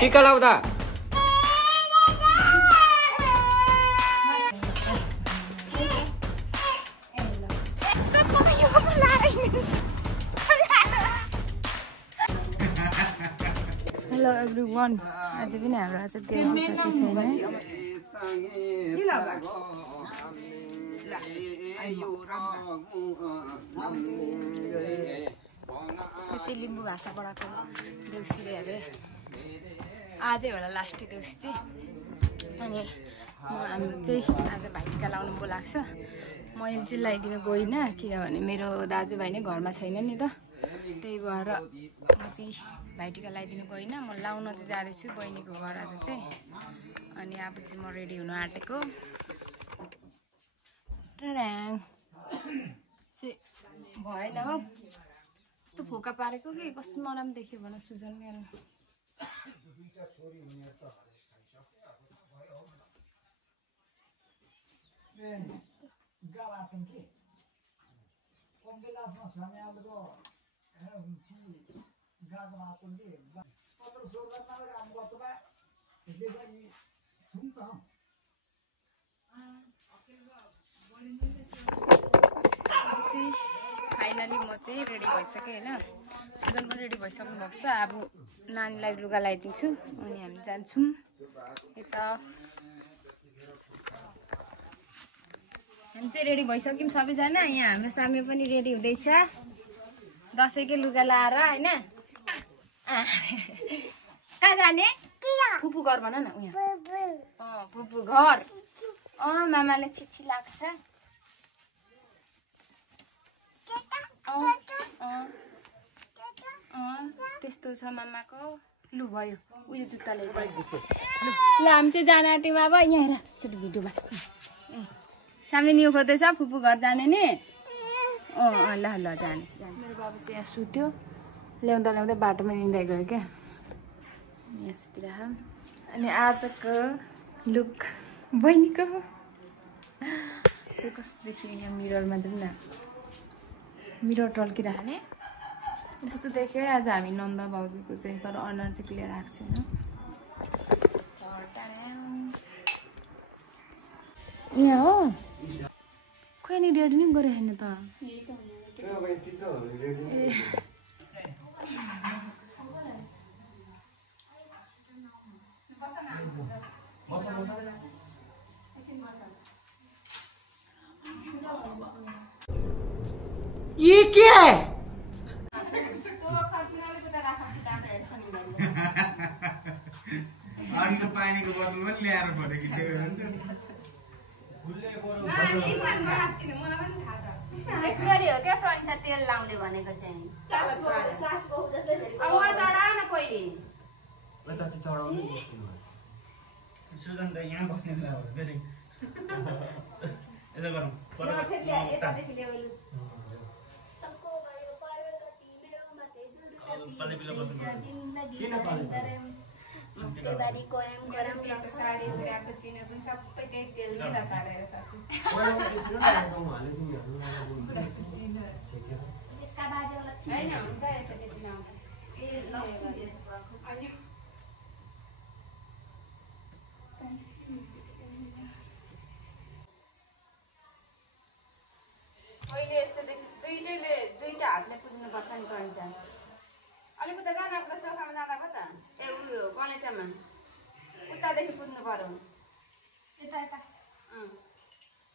टिका लाउँदा hello everyone आज पनि हाम्रो आज देउसी छ त्यसैले चाहिँ लिम्बू भाषा पढाएको देउसीले अरे आजै होला लास्ट देउसी चाहिँ अनि हाम्रो चाहिँ आज भाइटिका लाउनु बोलाएको छ मैले चाहिँ लगाइदिन गइनँ किनभने मेरो दाजुभाइ नै घरमा छैन नि त त्यही भएर म चाहिँ भाइटिका लगाइदिनु गइनँ म लाउन चाहिँ जाँदैछु बहिनीको घर आज चाहिँ अनि अब चाहिँ म रेडी हुनु आँटेको भएन हौ कस्तो फोका पारेको कि कस्तो नराम्रो देख्यो भन सुजन फाइनली म चाहिँ रेडी भइसकेँ होइन सुजन पनि रेडी भइसक्नु भएको छ अब नानीलाई लुगा लगाइदिन्छु अनि हामी जान्छौँ यता हामी चाहिँ रेडी भइसक्यौँ सबैजना यहाँ हाम्रो सामे पनि रेडी हुँदैछ दसैँकै लुगा लाएर होइन कहाँ जाने फुपू घर भन न उहाँ फुपू घर मामाले छिछि लाग्छ त्यस्तो छ मामाको लु भयो उयो जुत्ताले ल हामी चाहिँ जान आँट्यौँ अब यहाँ हेर एकचोटि भिडियोमा सामने न्यु खोज्दैछ फुपू घर जाने नि ल ल जाने मेरो बाबु चाहिँ यहाँ सुत्यो ल्याउँदा ल्याउँदै बाटोमा निन्दै गयो क्या यहाँ सुतिरह अनि आजको लुक बहिनीको कस्तो देखियो यहाँ मिररमा जाउँ न मिरर टल्किराख्ने यस्तो देख्यो आज हामी नन्दा बाउको चाहिँ तर अनुहार चाहिँ क्लियर आएको छैन यहाँ हो खोइ नि रेडी नि गरे छैन त ये क्या है अन्य पानी को बोतल में ले आ रहा पड़े कि देव एक्सपायरी हो क्या टन्सा तेल लाउने भनेको चाहिँ अब चढा न कोही सुगन्ध यहाँ बस्ने फेरि यसो गरौँ बारी गरम गरम साडी उडाएको चिनो पनि सबै त्यही तेलमै नतारेर सक्यो त्यसका बाजेवाला छैन हुन्छ यता चाहिँ नआउँदा ए अहिले यस्तो दुईटा हातले पुज्नु पर्छ नि गन्छ अलिकति जान आफ्नो सोफामा जाँदा पो त ए उयो गणेशमा उतादेखि पुज्नु पर्यो यता यता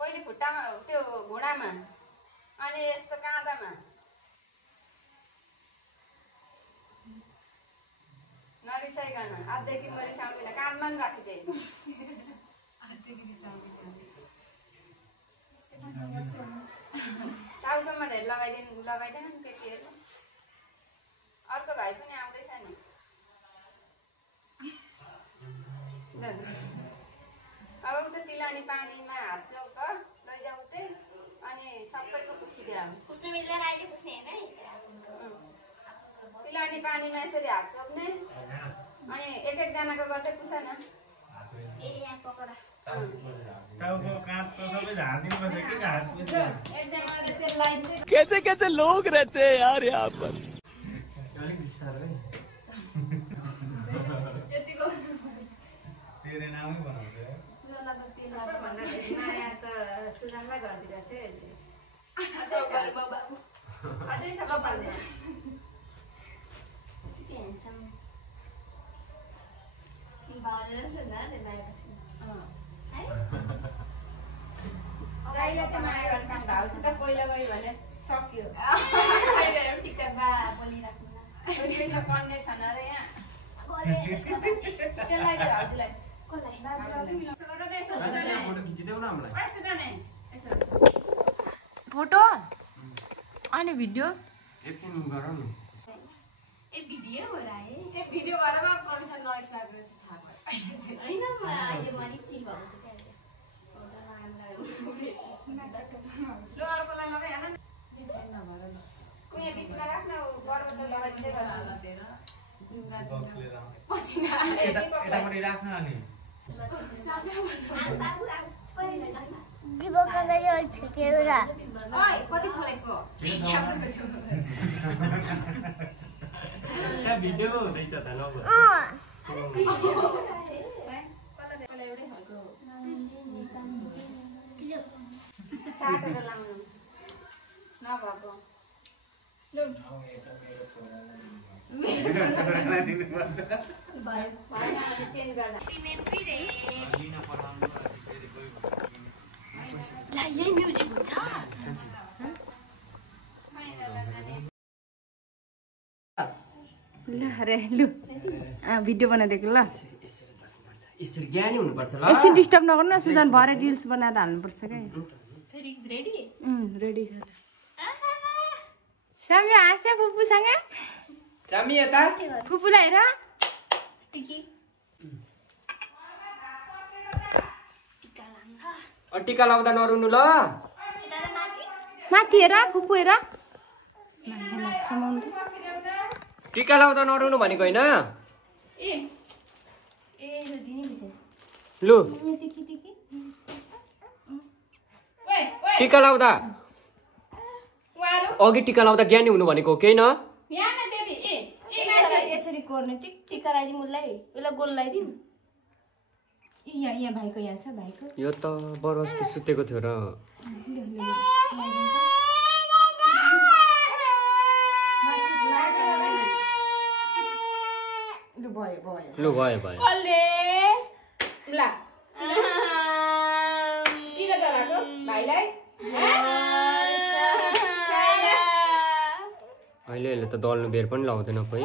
पहिले खुट्टामा त्यो घुँडामा अनि यस्तो काँधामा नरिसाइकन हातदेखि म रिसाउँदिनँ काँधमा पनि राखिदिए टाउकोमा धेरै लगाइदिएन नि केटीहरू अर्को भाइ पनि आउँदैछ नि अब उता तिलानी पानीमा हात चौक लैजाऊ त्यही अनि सबैको पुसिदियो पुस्नु मिल्दैन अहिले पुस्ने होइन तिलानी पानीमा यसरी हात चौक्ने अनि एक एकजनाको गर्दै पुस न ए यहाँ पकडा कैसे कैसे लोग रहते हैं यार यहाँ पर नामै बनाउँछ सुजनलाई त तेल भन्दा धेरै माया त सुजनलाई गरिदिरहेछ अझै छ बाबु गाईलाई चाहिँ माया गर्ने काम भाउ त पहिला गयो भने सक्यो टिकटकमा बोलिराख्नु कन्ने छन् अरे यहाँ त्यसलाई चाहिँ हजुरलाई फोटो अनि भिडियो एकछिन गरौँ न भिडियो भएर परमिसन नआइसकेको रहेछ थाहा भयो लो अर्कोलाई लगाइहाल कुनै बिचमा राख्न पर्वत लगाइदिँदै गर्छ यतापट्टि राख्न अनि कति खोलेको त्यहाँ भिडियोमा हुँदैछ त साटेर लाउनु नभएको लु चेन्ज गर्दा यही म्युजिक हुन्छ ल अरे लु भिडियो बनाइदिएको ल यसरी ज्ञानी हुनुपर्छ ल एकछिन डिस्टर्ब नगर्नु न सुजन भरे रिल्स बनाएर हाल्नुपर्छ क्या रेडी छ सामी आशा फुपूसँग चामी यता फुपूलाई हेर टिका लाउँदा नरुनु ल माथि हेर फुपू हेर टिका लाउँदा नरुनु भनेको होइन लु टिका लाउँदा अघि टिका लाउँदा ज्ञानी हुनु भनेको केही न यसरी कोर्ने टिका लगाइदिउँ उसलाई उसलाई गोल लगाइदिउँ यहाँ भाइको यहाँ छ भाइको यो त बरु अस्ति सुतेको थियो र लु भयो भयो अहिले त दल्नु बेर पनि लाउँदैन कोही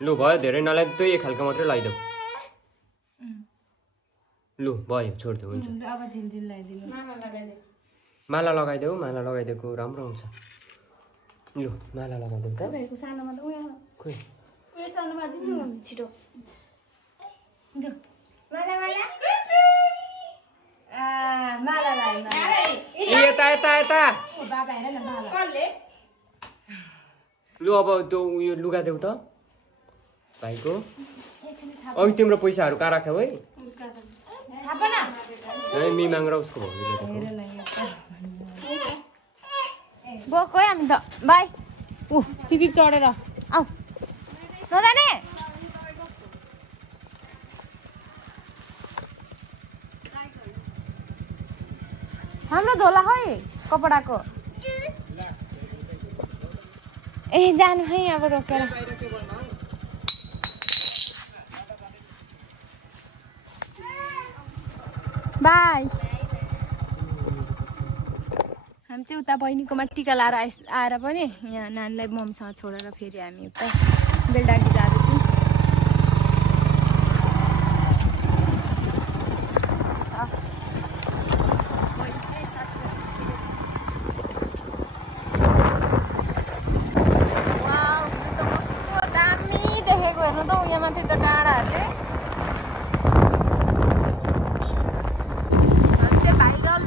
लु भयो धेरै नलाइ त्यही खालको मात्रै लगाइदेऊ लु भयो छोडिदेऊ हुन्छ माला लगाइदेऊ माला लगाइदिएको राम्रो हुन्छ लु माला लगाइदेऊ त खोइ छिटो यता यता यता लु अब त्यो उयो लुगा देऊ त भाइको अघि तिम्रो पैसाहरू कहाँ राख्यौ है मिमाङ र उसको भाउजूले गएको है हामी त बाई पिपिक चढेर आऊ नजाने हाम्रो झोला है कपडाको ए जानु है अब रोकेर बाई हामी चाहिँ उता बहिनीकोमा टिका लाएर आएर पनि यहाँ नानीलाई मम्मीसँग छोडेर फेरि हामी उता बेलडाङ्गी जाँदैछौँ कस्तो दामी देखेको हेर्नु त यहाँ माथि त डाँडाहरूले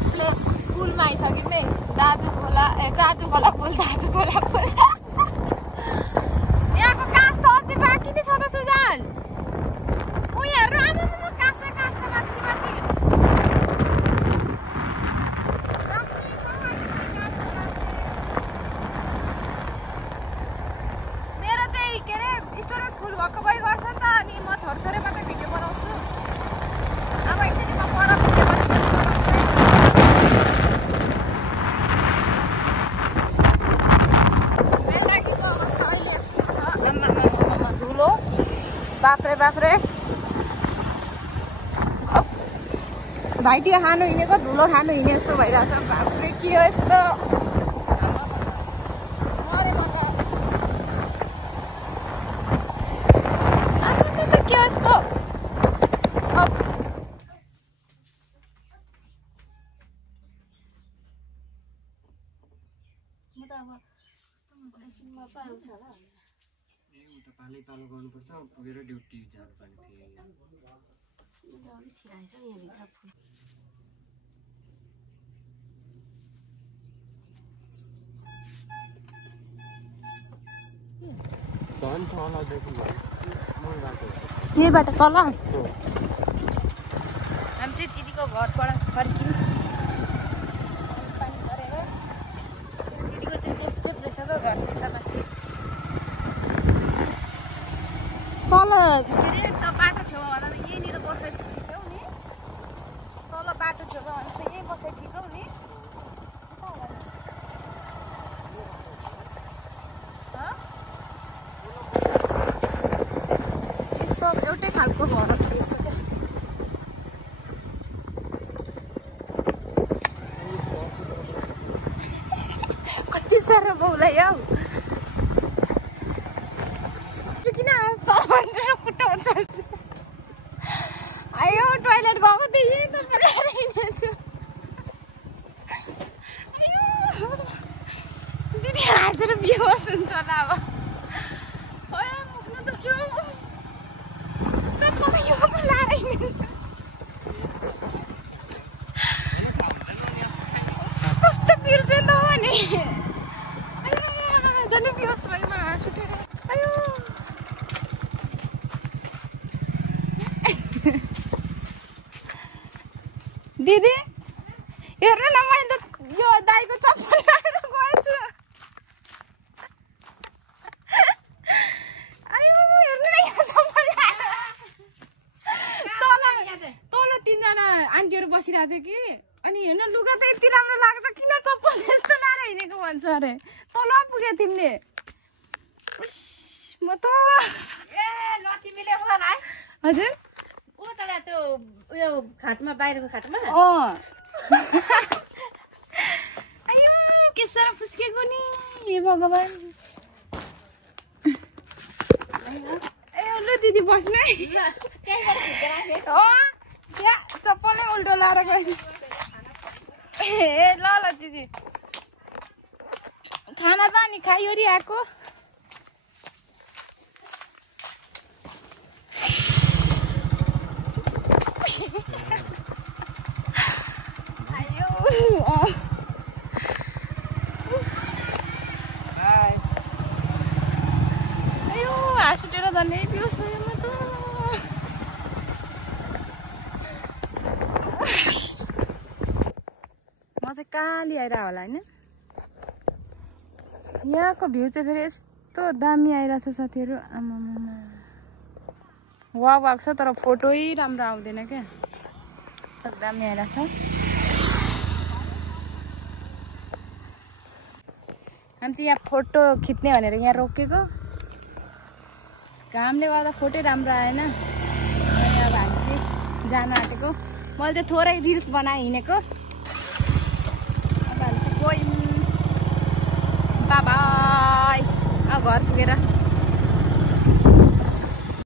प्लेस पुलमा आइसक्यौँ है दाजु खोला पुल यहाँको काँस त अझै बाँकी नै छ त सुजन उयोहरू आमा काँस छ माथि अरे बाफ्रे भाइटिका खानु हिँडेको धुलो खानु हिँडे जस्तो भइरहेछ बाफ्रे के हो यस्तो के हो यस्तो पालै पालो गर्नुपर्छ पुगेर ड्युटी जानुपर्ने यही बाटो तल हामी चाहिँ दिदीको घरबाट फर्क्यौँ पानी परेर दिदीको चाहिँ चेप रहेछ त घर त्यता माथि तल के अरे त बाटो छेउमा भन्दा त यहीँनिर बसाइ ठिक हो नि तल बाटो छेउमा भन्दा त यहीँ बसाइ ठिक हो नि सब एउटै खालको घर रहेछ क्या कति साह्रो बौलाई हौ किन खुट्टा हुन्छ आयो टोइलेट गएको थिएँ यही त बोलाएर हिँडेछु आयो दिदी हाँसेर बेहोस हुन्छ होला अब मुख्नु दुख्यो चप्पल यो बोलाएर हिँडेछु कस्तो बिर्सेँ त भने झन् बेहोस भयो हाँस उठेर आयो दिदी हेर्नु न मैले त यो दाइको चप्पल लगाएर गएछु आयो हेर्नु न यो चप्पल तल तीनजना आन्टीहरू बसिरहेको थियो कि अनि हेर्न लुगा त यति राम्रो लाग्छ किन चप्पल यस्तो लाएर हिँडेको भन्छ अरे तल पुग्यो तिमीले म त ए ल तिमीले बोला है हजुर ऊ तले त्यो उयो खाटमा बाहिरको खाटमा आयो के साह्रो फुस्केको नि हे भगवान ए ल दिदी बस्नु है त्यहाँ चप्पलै उल्टो लाएर गएँ ए ल ल दिदी खाना त अनि खाइवरी आएको आयो हाँस उठेर झन्डै बेहोस भयो म त म चाहिँ काली आइरह होला होइन यहाँको भ्यू चाहिँ फेरि यस्तो दामी आइरहेछ साथीहरू आमामा वाह वाह छ तर फोटै राम्रो आउँदैन क्या दामी आइरहेछ हामी चाहिँ यहाँ फोटो खिच्ने भनेर यहाँ रोकेको घामले गर्दा फोटै राम्रो आएन अब हामी चाहिँ जान आँटेको मैले चाहिँ थोरै रिल्स बनाएर हिँडेको अब हामी चाहिँ गयौँ बाई अब घर पुगेर